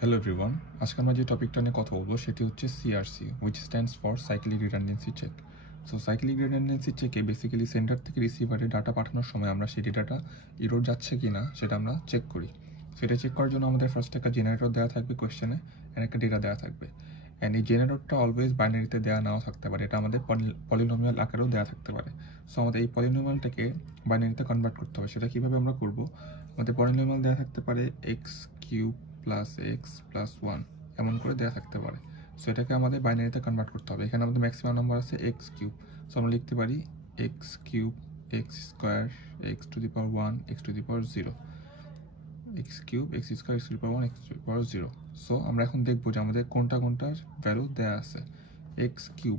Hello everyone, আজকে আমরা যে টপিকটা নিয়ে কথা বলবো সেটি হচ্ছে CRC, which stands for Cyclic Redundancy Check. So Cyclic Redundancy Check A basically centre থেকে রিসিভারে ডাটা পাঠানোর সময় আমরা সেই ডাটা এরর যাচ্ছে কিনা সেটা আমরা চেক করি। সেটা চেক করার জন্য আমাদের ফার্স্ট একটা জেনারেটর দেওয়া থাকবে কোয়েশ্চেনে, এন্ড একটা ডেটা দেওয়া থাকবে। অ্যান্ড এই জেনারেটরটা অলওয়েজ বাইনারিতে দেওয়া নাও থাকতে পারে, এটা আমাদের পলিনোমিয়াল আকারেও দেওয়া থাকতে পারে। সো আমাদের এই পলিনোমিয়ালটাকে বাইনারিতে কনভার্ট করতে হবে। সেটা কীভাবে আমরা করব? আমাদের পলিনোমিয়াল দেওয়া থাকতে পারে x³ প্লাস এক্স প্লাস 1 এমন করে দেওয়া থাকতে পারে। সো এটাকে আমাদের বাইনারিতে কনভার্ট করতে হবে। এখানে আমাদের ম্যাক্সিমাম নাম্বার আছে x³, সো আমরা লিখতে পারি x³ x² x⁻1 x⁻0 x³ x² x⁻1 x⁻0। So আমরা এখন দেখবো যে আমাদের কোনটার ভ্যালু দেওয়া আছে। x³,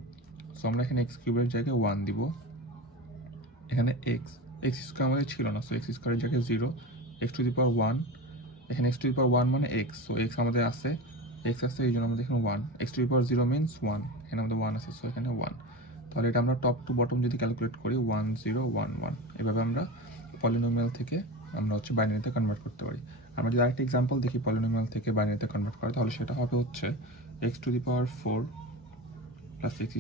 সো আমরা এখানে x³ এর জায়গায় 1 দিব। এখানে x² আমাদের ছিল না, সো x² এর জায়গায় 0, x⁻1, এখানে x⁻1 মানে x, সো x আমাদের আছে, x আছে এই জন্য আমাদের এখানে 1, x⁻0 মিনস 1, এখানে আমাদের 1 আছে, সো এখানে 1। তাহলে এটা আমরা টপ টু বটম যদি ক্যালকুলেট করি 1 0 1 1, এভাবে আমরা পলিনোমিয়াল থেকে আমরা হচ্ছে বাইনারিতে কনভার্ট করতে পারি। আমরা যদি আরেকটা এক্সাম্পল দেখি পলিনোমিয়াল থেকে বাইনারিতে কনভার্ট করা, তাহলে সেটা হবে হচ্ছে x⁻4 plus x²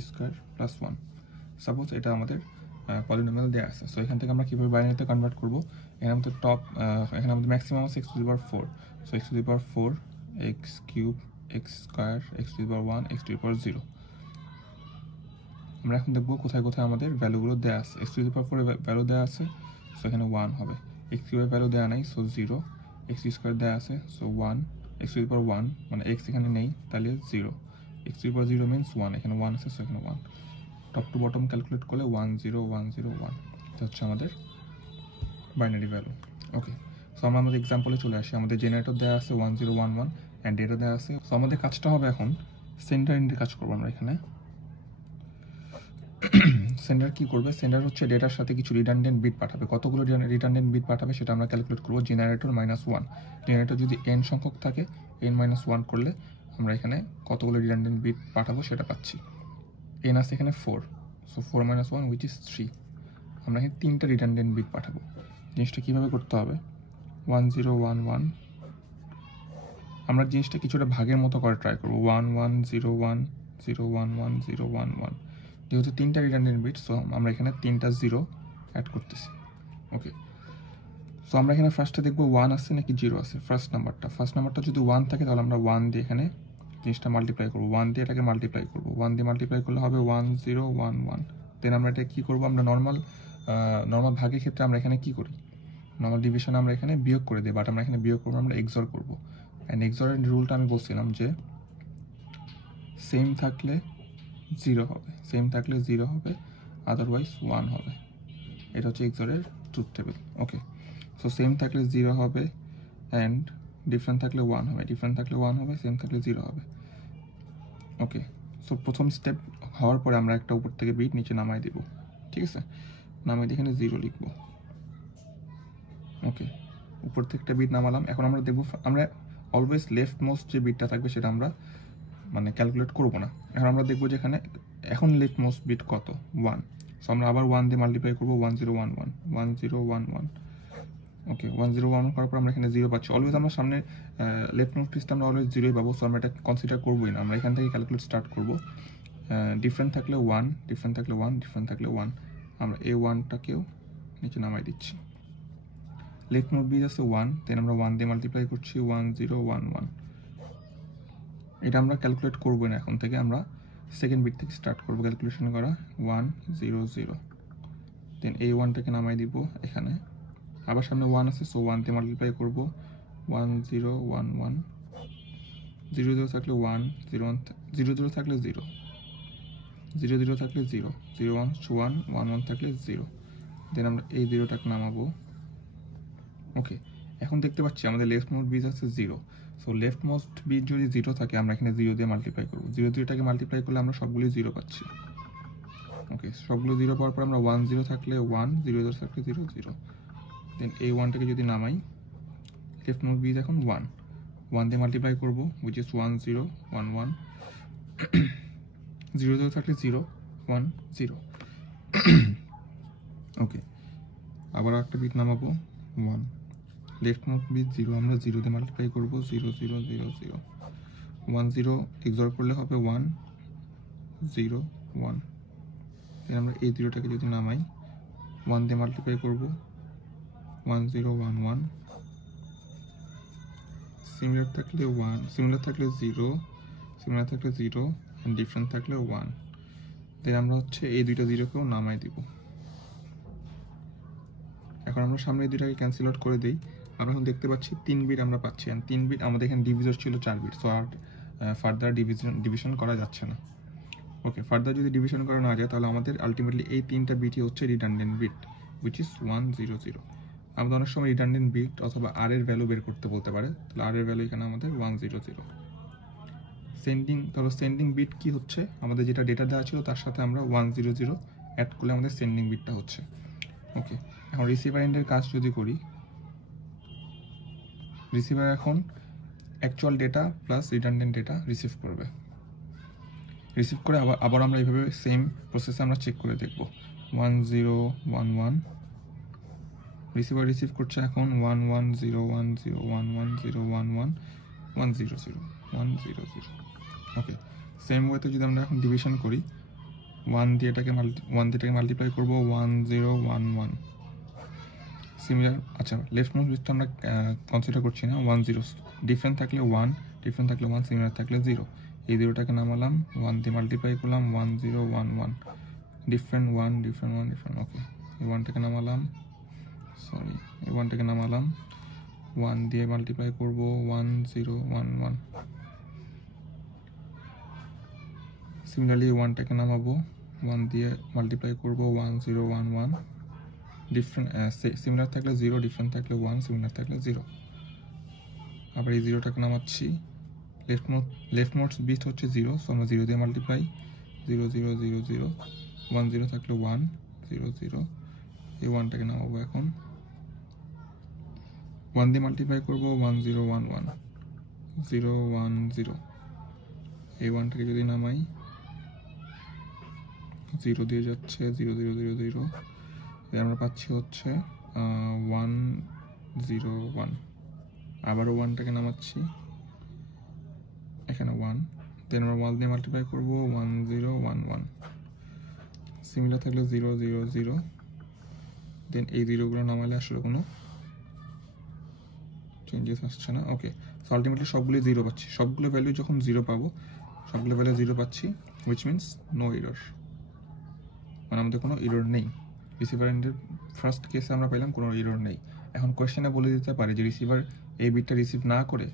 plus 1। Suppose এটা আমাদের পলিনোমিয়াল দেওয়া আছে, সো এখান থেকে আমরা কীভাবে বাইনারিতে কনভার্ট করবো? এখানে আমাদের এখানে আমাদের ম্যাক্সিমাম আছে x⁻4, so x⁻4 x³ x² x⁻1 x⁻0। আমরা এখন দেখবো কোথায় কোথায় আমাদের ভ্যালুগুলো দেওয়া আছে। x⁻4 এর ভ্যালু দেওয়া আছে, সো এখানে 1 হবে। x³ এর ভ্যালু দেওয়া নাই, সো 0, x² দেওয়া আছে, সো 1, x⁻1 মানে x এখানে নেই, তাহলে 0, x⁻0 মিনস 1, এখানে 1 আছে, সো এখানে 1। টপ টু বটম ক্যালকুলেট করলে 1 0 1 0 1, এটা হচ্ছে আমাদের বাইনারি ভ্যালু। ওকে, সো আমরা আমাদের এক্সাম্পলে চলে আসি। আমাদের জেনারেটর দেওয়া আছে 1 0 1 1 অ্যান্ড ডেটা দেওয়া আছে। সো আমাদের কাজটা হবে এখন সেন্টার এন্ডের কাজ করবো আমরা এখানে। সেন্ডার কি করবে? সেন্ডার হচ্ছে ডেটার সাথে কিছু রিডান্ডেন্ট বিট পাঠাবে। কতগুলো রিডান্ডেন্ট বিট পাঠাবে সেটা আমরা ক্যালকুলেট করবো। জেনারেটর -1, জেনারেটর যদি n সংখ্যক থাকে n-1 করলে আমরা এখানে কতগুলো রিডান্ডেন্ট বিট পাঠাবো সেটা পাচ্ছি। n আছে এখানে 4, সো 4 - 1 which is 3। আমরা এখানে 3টা রিডান্ডেন্ট বিট পাঠাবো। জিনিসটা কীভাবে করতে হবে? 1 0 1 1, আমরা জিনিসটা কিছুটা ভাগের মতো করে ট্রাই করবো। 1 1 0 1 0 1 1 0 1 1, যেহেতু 3টা রিডান্ডেন্ট বিট, সো আমরা এখানে 3টা 0 অ্যাড করতেছি। ওকে, সো আমরা এখানে ফার্স্টে দেখবো 1 আছে নাকি 0 আছে। ফার্স্ট নাম্বারটা যদি 1 থাকে তাহলে আমরা 1 দিয়ে এখানে জিনিসটা মাল্টিপ্লাই করবো। 1 দিয়ে এটাকে মাল্টিপ্লাই করবো, 1 দিয়ে মাল্টিপ্লাই করলে হবে 1 0 1 1। দেন আমরা এটা কী করবো? আমরা নর্মাল ভাগের ক্ষেত্রে আমরা এখানে কী করি? নর্মাল ডিভিশনে আমরা এখানে বিয়োগ করে দিই, বাট আমরা এখানে বিয়োগ করবো, আমরা এক্সর করবো। অ্যান্ড এক্সরের রুলটা আমি বলছিলাম যে সেম থাকলে 0 হবে, সেম থাকলে 0 হবে, আদারওয়াইজ 1 হবে। এটা হচ্ছে এক্সরের ট্রুথ টেবিল। ওকে, সো সেম থাকলে 0 হবে, অ্যান্ড ডিফারেন্ট থাকলে 1 হবে, ডিফারেন্ট থাকলে 1 হবে, সেম থাকলে 0 হবে। ওকে, সো প্রথম স্টেপ হওয়ার পরে আমরা একটা উপর থেকে বিট নিচে নামাই দিব। ঠিক আছে, নামাই দিয়ে এখানে 0 লিখবো। ওকে, উপর থেকে একটা বিট নামালাম। এখন আমরা দেখবো, আমরা অলওয়েজ লেফট মোস্ট যে বিটটা থাকবে সেটা আমরা মানে ক্যালকুলেট করবো না। এখন আমরা দেখবো যে এখানে এখন লেফট মোস্ট বিট কত? 1, সো আমরা আবার 1 দিয়ে মাল্টিপ্লাই করবো। 1 0 1 1 1 0 1 1। ওকে, 1 0 1 করার পর আমরা এখানে 0 পাচ্ছি। অলওয়েজ আমরা সামনে লেফট মোস্ট বিটটা আমরা অলওয়েজ 0ই পাবো, সো আমরা এটা কনসিডার করবোই না। আমরা এখান থেকে ক্যালকুলেট স্টার্ট করবো। ডিফারেন্ট থাকলে 1, ডিফারেন্ট থাকলে 1, ডিফারেন্ট থাকলে 1, আমরা এই 1টাকেও নিচে নামাই দিচ্ছি। লেফট মোস্ট বিট আছে 1, দেন আমরা 1 দিয়ে মাল্টিপ্লাই করছি। 1 0 1 1, এটা আমরা ক্যালকুলেট করবো না, এখন থেকে আমরা সেকেন্ড বিট থেকে স্টার্ট করবো ক্যালকুলেশন করা। 1 0 0, দেন এই 1টাকে নামাই দিব এখানে। আবার সামনে 1 আছে, সো 1 দিয়ে মাল্টিপ্লাই করবো। 1 0 1 1, 0 0 থাকলে 1 0 1, 0 0 থাকলে 0, 0 0 থাকলে 0, 0 1 1 1 1 থাকলে 0, দেন আমরা এই 0টাকে নামাবো। ওকে, এখন দেখতে পাচ্ছি আমাদের লেফট মোস্ট বিট আছে 0, সো লেফট মোস্ট বিট যদি 0 থাকে আমরা এখানে 0 দিয়ে মাল্টিপ্লাই করবো। 0 0টাকে মাল্টিপ্লাই করলে আমরা সবগুলি 0 পাচ্ছি। ওকে, সবগুলো 0 পাওয়ার পর আমরা 1 0 থাকলে 1, 0 0 থাকলে 0 0, দেন এই 1টাকে যদি নামাই, লেফট মোস্ট বিট এখন 1, 1 দিয়ে মাল্টিপ্লাই করবো, which is 1 0 1 1, 0 0 থাকলে 0 1 0। ওকে, আবার একটা বিট নামাবো 1, লেফট মোস্ট বিট 0 আমরা 0 দিয়ে মাল্টিপ্লাই করব 0 0 0 0 1 0 এক্সর করলে হবে 1 0 1 এর আমরা এই 0টাকে যদি নামাই 1 দিয়ে মাল্টিপ্লাই করব 1 0 1 1 সিমিলার থাকলে 1 সিমিলার থাকলে 0 সিমিলার থাকলে 0 এন্ড ডিফারেন্ট থাকলে 1 দেন আমরা হচ্ছে এই দুইটা 0 কেও নামাই দিব এখন আমরা সামনে এই দুইটাকে ক্যান্সেল আউট করে দেই আমরা এখন দেখতে পাচ্ছি 3 বিট আমরা পাচ্ছি এন্ড 3 বিট আমাদের এখানে ডিভিজর ছিল 4 বিট সো আর ফার্দার ডিভিশন করা যাচ্ছে না ওকে ফার্দার যদি ডিভিশন করা না যায় তাহলে আমাদের আলটিমেটলি এই তিনটা বিটই হচ্ছে রিডান্ডেন্ট বিট which is 1 0 0 আমাদের অনেক সময় রিডান্ডেন্ট বিট অথবা r এর ভ্যালু বের করতে বলতে পারে তাহলে r এর ভ্যালু এখানে আমাদের 1 0 0 সেন্ডিং বিট কি হচ্ছে আমাদের যেটা ডেটা দেওয়া ছিল তার সাথে আমরা 1 0 0 অ্যাড করলে আমাদের সেন্ডিং বিটটা হচ্ছে ওকে এখন রিসিভার এন্ডের কাজ যদি করি রিসিভার এখন actual data plus redundant data receive করবে রিসিভ করে আবার আমরা এইভাবে সেম প্রসেসে আমরা চেক করে দেখব 1 0 1 1 রিসিভার রিসিভ করছে এখন 1 1 0 1 0 1 1 0 1 1 1 0 0 1 0 0 ওকে সেম ওয়েতে যদি আমরা এখন ডিভিশন করি 1 দিয়ে এটাকে মাল্টিপ্লাই করব 1 0 1 1 সিমিলার আচ্ছা লেফট মোস্ট বিটটা আমরা কনসিডার করছি না 1 0 ডিফারেন্ট থাকলে 1 ডিফারেন্ট থাকলে 1 সিমিলার থাকলে 0 এই 0টাকে নামালাম 1 দিয়ে মাল্টিপ্লাই করলাম 1 0 1 1 ডিফারেন্ট 1 ডিফারেন্ট 1 ডিফারেন্ট ওকে এই 1টাকে নামালাম সরি এই 1টাকে নামালাম 1 দিয়ে মাল্টিপ্লাই করব 1 0 1 1 সিমিলারলি 1টাকে নামাবো 1 দিয়ে মাল্টিপ্লাই করব 1 0 1 1 ডিফারেন্ট সিমিলার থাকলে 0 ডিফারেন্ট থাকলে 1 সিমিলার থাকলে 0 আবার এই 0টাকে নামাচ্ছি লেফট মোস্ট বিট হচ্ছে 0 সো আমরা 0 দিয়ে মাল্টিপ্লাই 0 0 0 0 1 0 থাকলে 1 0 0 এই 1টাকে নামাবো এখন 1 দিয়ে মাল্টিপ্লাই করব 1 0 1 1 0 1 0 এই 1টাকে যদি নামাই 0 দিয়ে যাচ্ছে 0 0 0 0 আমরা পাচ্ছি হচ্ছে 1 0 1 আবারও 1টাকে নামাচ্ছি এখানে 1 দেন আমরা 1 দিয়ে মাল্টিপ্লাই করব 1 0 1 1 সিমিলার থাকলে 0 0 0 দেন এই 0 গুলো নামালে আসলে কোনো চেঞ্জেস আসছে না ওকে সো আলটিমেটলি সবগুলো 0 পাচ্ছি সবগুলো ভ্যালু যখন 0 পাবো সবগুলো ভ্যালু 0 পাচ্ছি which means no error মানে আমাদের কোনো এরর নেই রিসিভার এন্ডের ফার্স্ট কেসে আমরা পেলাম কোনো এরর নেই এখন কোশ্চেনে বলে দিতে পারে যে রিসিভার এই বিটটা রিসিভ না করে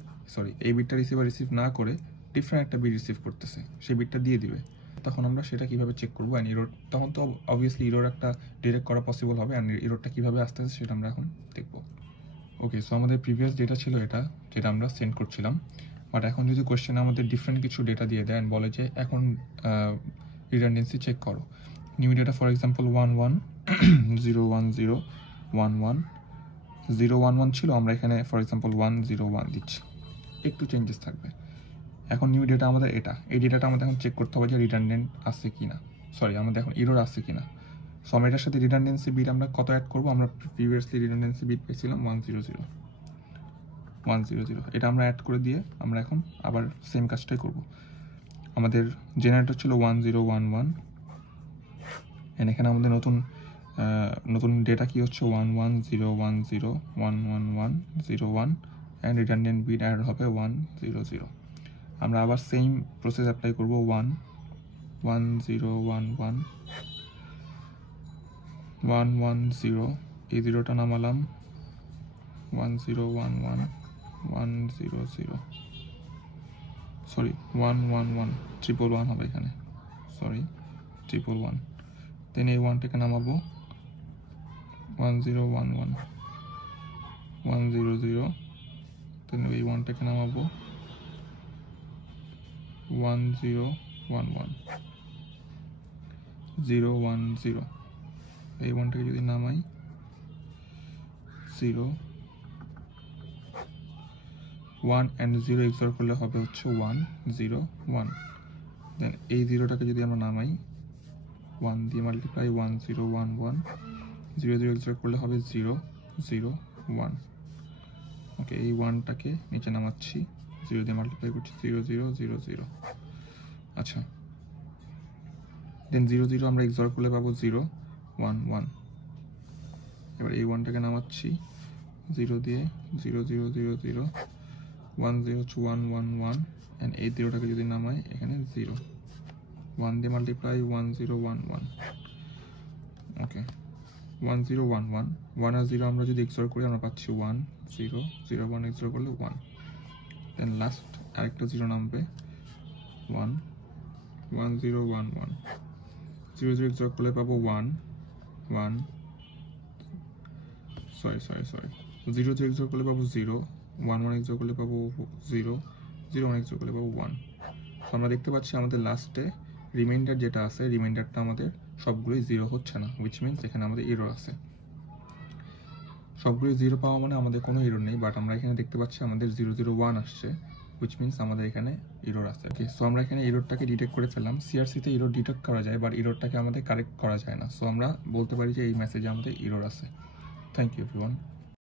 এই বিটটা রিসিভার রিসিভ না করে ডিফারেন্ট একটা বিট রিসিভ করতেছে সেই বিটটা দিয়ে দিবে তখন আমরা সেটা কিভাবে চেক করবো এন্ড এরর তখন তো অবভিয়াসলি এরর একটা ডিটেক্ট করা পসিবল হবে এন্ড এররটা কিভাবে আসতেছে সেটা আমরা এখন দেখবো ওকে সো আমাদের প্রিভিয়াস ডেটা ছিল এটা যেটা আমরা সেন্ড করছিলাম বাট এখন যদি কোশ্চেনে আমাদের ডিফারেন্ট কিছু ডেটা দিয়ে দেয় এন্ড বলে যে এখন রিডান্ডেন্সি চেক করো নিউ ডেটা ফর এক্সাম্পল 1 1 0 1 0 1 1 0 1 1 ছিল আমরা এখানে ফর এক্সাম্পল 1 0 1 দিচ্ছি একটু চেঞ্জেস থাকবে এখন নিউ ডেটা আমাদের এটা এই ডেটাটা আমাদের এখন চেক করতে হবে যে রিডান্ডেন্ট আছে কিনা আমাদের এখন এরর আছে কিনা সো আমরা এটার সাথে রিডান্ডেন্সি বিট আমরা কত অ্যাড করব আমরা প্রিভিয়াসলি রিডান্ডেন্সি বিট পেয়েছিলাম 1 0 0 1 0 0 এটা আমরা অ্যাড করে দিয়ে আমরা এখন আবার সেম কাজটাই করব আমাদের জেনারেটর ছিল 1 0 1 1 এন্ড এখানে আমাদের নতুন ডেটা কি হচ্ছে 1 1 0 1 0 1 1 1 0 1 এন্ড রিডান্ডেন্ট বিট অ্যাড হবে 1 0 0 আমরা আবার সেম প্রসেস অ্যাপ্লাই করব 1 1 0 1 1 1 1 0 এই 0টা নামালাম 1 0 1 1 1 0 0 সরি 1 1 1 ট্রিপল 1 হবে এখানে সরি ট্রিপল 1 দেন এই 1টাকে নামাবো 1 0 1 1 1 0 0 দেন এই 1টাকে নামাবো 1 0 1 1 0 1 0 এই 1টাকে যদি নামাই 0 1 and 0 এক্সর করলে হবে হচ্ছে 1 0 1 দেন এই 0টাকে যদি আমরা নামাই 1 দিয়ে মাল্টিপ্লাই 1 0 1 1 0 0 এক্সর করলে হবে 0 0 1 ওকে, এই 1টাকে নিচে নামাচ্ছি, 0 দিয়ে মাল্টিপ্লাই করছি, 0 0 0 0। আচ্ছা, দেন 0 0 আমরা এক্সঅর করলে পাবো 0 1 1। এবার এই 1টাকে নামাচ্ছি, 0 দিয়ে 0 0 0 0 1 0 1 1 1, অ্যান্ড এই 0টাকে যদি নামাই এখানে 0 1 দিয়ে মাল্টিপ্লাই 1 0 1 1। ওকে, 1 0 1 1, 1 আর 0 আমরা যদি এক্সঅর করি আমরা পাচ্ছি 1 0 0 1, এক্সঅর করলে 1। দেন লাস্ট আরেকটা 0 নামবে, 1 1 0 1 1, 0 0 এক্সঅর করলে পাবো 1 1, সরি 0 0 এক্সঅর করলে পাবো 0 1 1, এক্সঅর করলে পাবো 0 0 1, এক্সঅর করলে পাবো 1। তো আমরা দেখতে পাচ্ছি আমাদের লাস্টে রিমাইন্ডার যেটা আছে, রিমাইন্ডারটা আমাদের সবগুলোই 0 হচ্ছে না, হুইচ মিনস এখানে আমাদের এরর আছে। সবগুলোই 0 পাওয়া মানে আমাদের কোনো এরর নেই, বাট আমরা এখানে দেখতে পাচ্ছি আমাদের 0 0 1 আসছে, হুইচ মিনস আমাদের এখানে এরর আছে। ওকে, সো আমরা এখানে এররটাকে ডিটেক্ট করে ফেললাম। সিআরসিতে এরর ডিটেক্ট করা যায়, বাট এররটাকে আমাদের কারেক্ট করা যায় না। সো আমরা বলতে পারি যে এই মেসেজে আমাদের এরর আছে। Thank you everyone.